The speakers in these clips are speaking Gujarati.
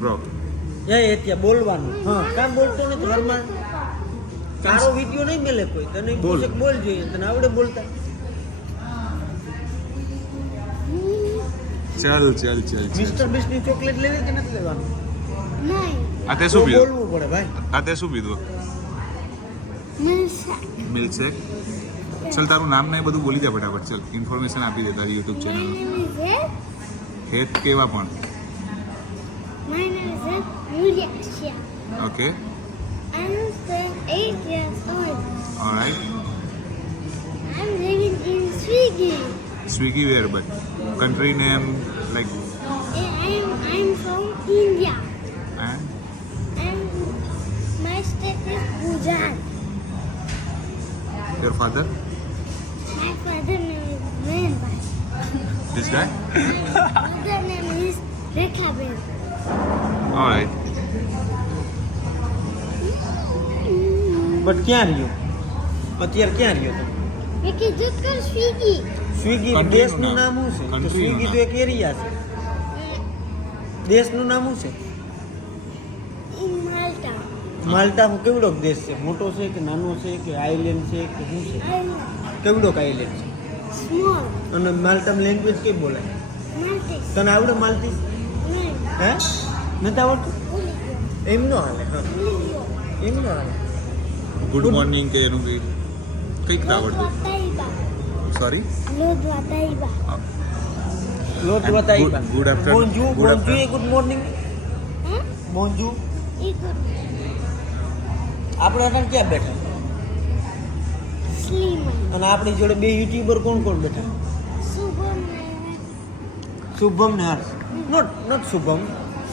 બ્રો એ ત્યાં બોલવાનું. હા કામ બોલતો નથી ઘરમાં. તારો વિડિયો નહીં મેલે કોઈ. તને બોલ. પૂછે કે બોલ જોઈએ. તને આવડે બોલતા? ચલ ચલ ચલ ચલ મિસ્ટર બીસ્ટની ચોકલેટ લેવી કે નથી લેવાનું? નહીં. આ તે તો શું પીધું? બોલવું પડે ભાઈ. આ તે શું પીધું? મિલ્કશેક. મિલ્કશેક. ચલ તારું નામ ને એ બધું બોલી દે ફટાફટ. ચલ ઇન્ફોર્મેશન આપી દે તારી YouTube My channel. name is Ed. હેત કેવા પણ. My name is Ed Yuliaksha. Okay I'm still 8 years old. Alright. I'm living in Swiggy. Swiggy where but country name like I'm from India. And And my state is Gujarat. Your father My father name is Mehenbhai. This guy. My mother name is Rekhaben. Alright. But ક્યાં રહ્યો? અત્યારે ક્યાં રહ્યો તમે? મેં કીધું કે સ્વિગી. સ્વિગી Country દેશનું નું નામ નામ. શું છે? તો Country નું સ્વિગી તો નામ. એક એરિયા છે. દેશનું નામ શું છે? In Malta. માલ્ટા કેવડોક દેશ છે? મોટો છે કે નાનો છે કે આઇલેન્ડ છે કે શું છે? I'm કેવડોક આઇલેન્ડ છે? small. અને માલ્ટામાં લેંગ્વેજ કઈ બોલાય? Maltese. તને આવડે માલતી? નહીં. હે નથી આવડતું? Olivia. એમ નો હાલે. હા Olivia. એમ નો હાલે. ગુડ મોર્નિંગ કે એનું કંઈ કંઈક ના આવડતું. Lodwa Taiba. Sorry. Lodwa Taiba. Lot And બતાવી. good afternoon. બોન્જુ Good બોન્જુ afternoon. એ ગુડ મોર્નિંગ. Huh? બોન્જુ. Ikut આપણે અત્યારે ક્યાં બેઠા? Sliman. અને આપણી જોડે બે યુટ્યુબર કોણ કોણ બેઠા? Subhan. શુભમ ને Harsh. Not Shubham.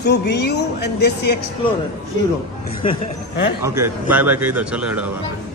Shubh you and desi explorer hero. Hey okay bye bye કહી દો. ચલો હેડો હવે આપણે.